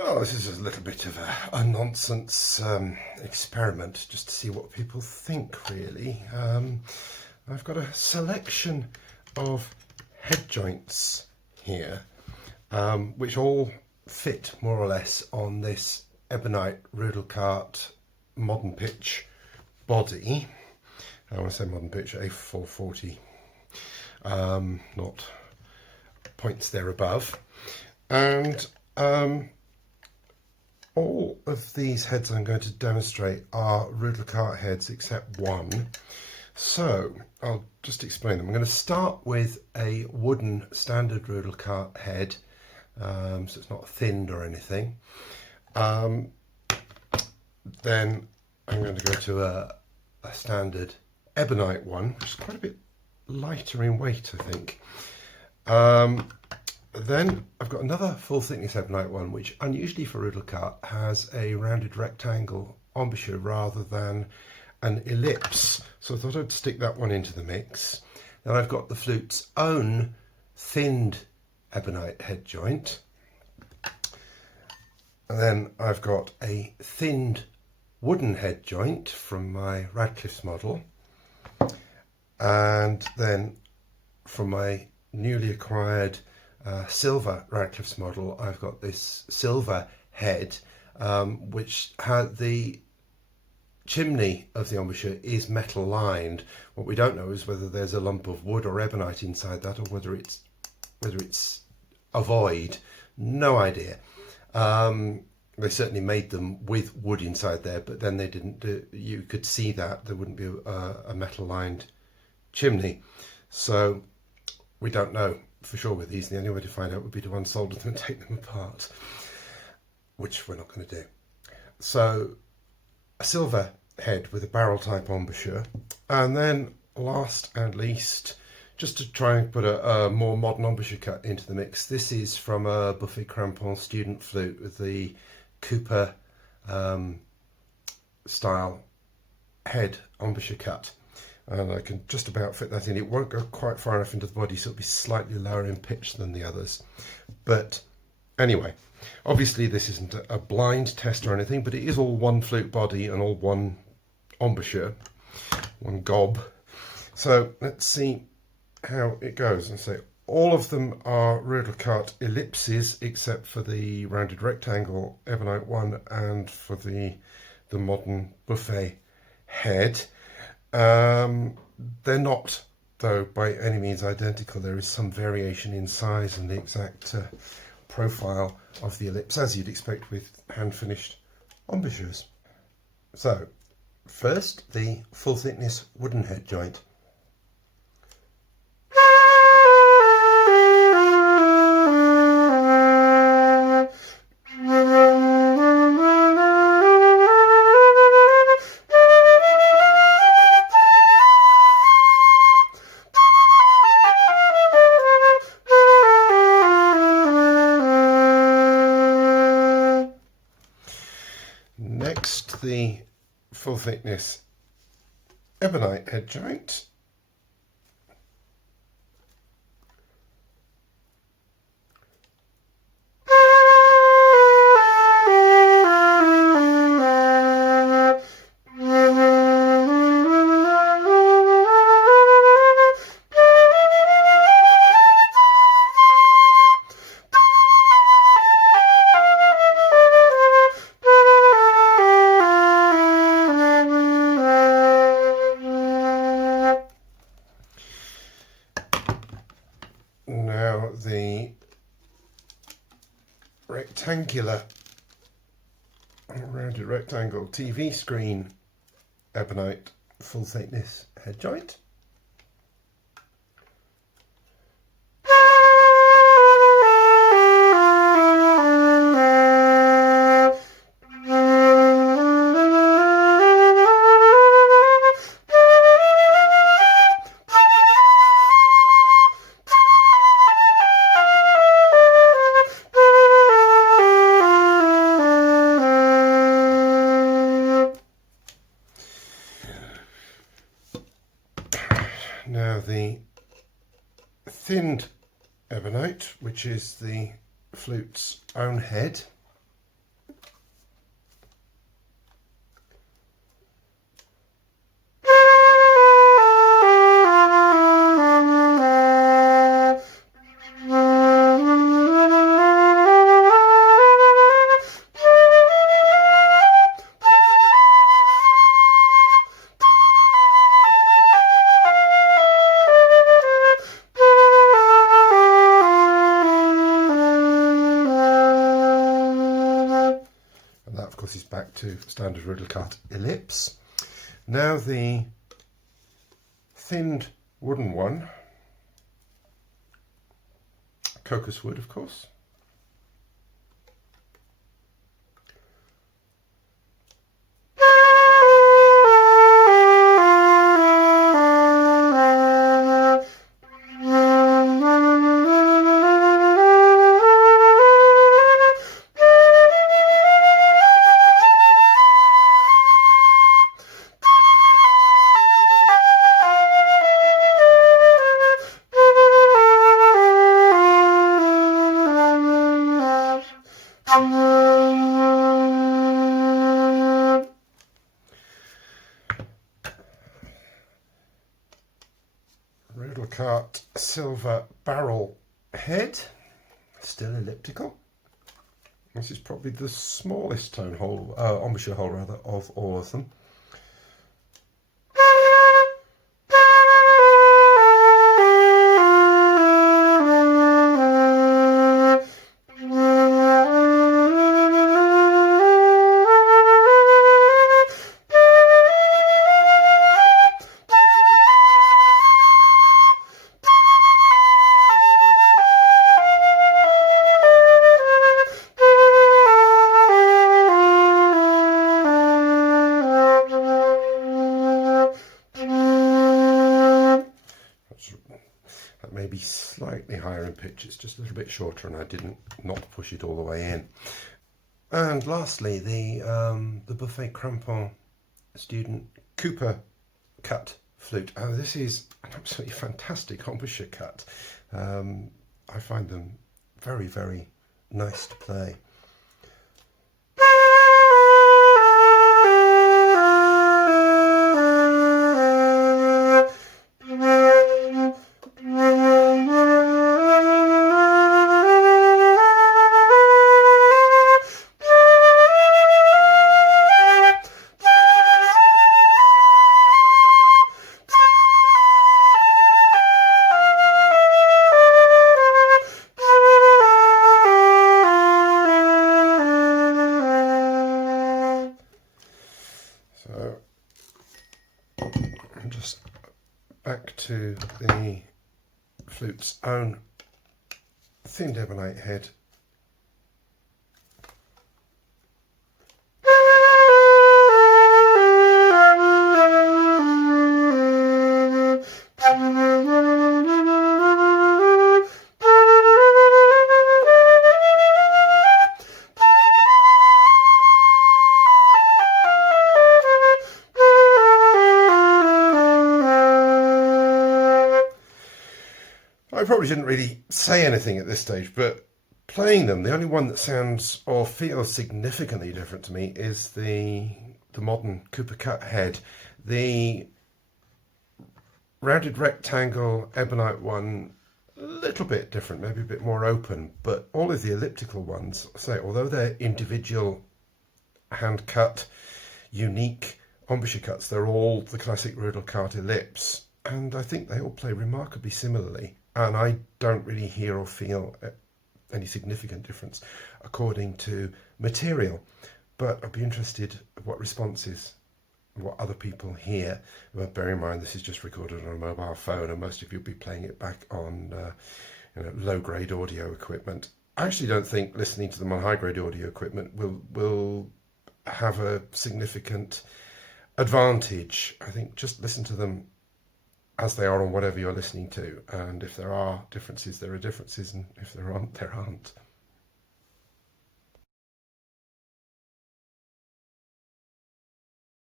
Oh, this is a little bit of a nonsense experiment just to see what people think, really. I've got a selection of head joints here, which all fit more or less on this ebonite Rudall Carte modern pitch body. I want to say modern pitch A440, not points there above. And all of these heads I'm going to demonstrate are Rudall Carte heads except one. So I'll just explain them. I'm going to start with a wooden standard Rudall Carte head, so it's not thinned or anything. Then I'm going to go to a standard ebonite one, which is quite a bit lighter in weight, I think. Then I've got another full thickness ebonite one, which unusually for Rudall Carte has a rounded rectangle embouchure rather than an ellipse. So I thought I'd stick that one into the mix. Then I've got the flute's own thinned ebonite head joint. And then I've got a thinned wooden head joint from my Radcliffe's model. And then from my newly acquired silver Radcliffe's model, I've got this silver head, which had the chimney of the embouchure is metal lined. What we don't know is whether there's a lump of wood or ebonite inside that, or whether it's a void. No idea. They certainly made them with wood inside there, but then they didn't do, you could see that there wouldn't be a metal lined chimney. So we don't know for sure with these. The only way to find out would be to unsolder them and take them apart, which we're not going to do. So a silver head with a barrel type embouchure, and then last and least, just to try and put a more modern embouchure cut into the mix, this is from a Buffet Crampon student flute with the Cooper style head embouchure cut, and I can just about fit that in. It won't go quite far enough into the body, so it'll be slightly lower in pitch than the others. But anyway, obviously this isn't a blind test or anything, but it is all one flute body and all one embouchure, one gob. So let's see how it goes. And so all of them are Rudall Carte ellipses, except for the rounded rectangle ebonite one and for the modern Buffet head. They're not, though, by any means identical. There is some variation in size and the exact profile of the ellipse, as you'd expect with hand-finished embouchures. So, first, the full thickness wooden head joint. Next, the full thickness ebonite head joint. Now the rectangular rounded rectangle TV screen ebonite full thickness head joint. Now the thinned ebonite, which is the flute's own head. to standard Rudall Carte ellipse. Now the thinned wooden one, crocus wood of course. Rudall Carte silver barrel head, still elliptical. This is probably the smallest tone hole, embouchure hole rather, of all of them. That may be slightly higher in pitch, it's just a little bit shorter and I didn't not push it all the way in. And lastly, the Buffet Crampon student Cooper cut flute. This is an absolutely fantastic embouchure cut. I find them very, very nice to play. So I'm just back to the flute's own thinned ebonite head. I probably shouldn't really say anything at this stage, but playing them, the only one that sounds or feels significantly different to me is the modern Cooper cut head. The rounded rectangle ebonite one, a little bit different, maybe a bit more open, but all of the elliptical ones, say, although they're individual hand cut, unique embouchure cuts, they're all the classic Rudall Carte ellipse, and I think they all play remarkably similarly. And I don't really hear or feel any significant difference according to material. But I'd be interested in what responses, what other people hear. But bear in mind, this is just recorded on a mobile phone, and most of you will be playing it back on low-grade audio equipment. I actually don't think listening to them on high-grade audio equipment will have a significant advantage. I think just listen to them as they are on whatever you're listening to, and if there are differences, there are differences, and if there aren't, there aren't.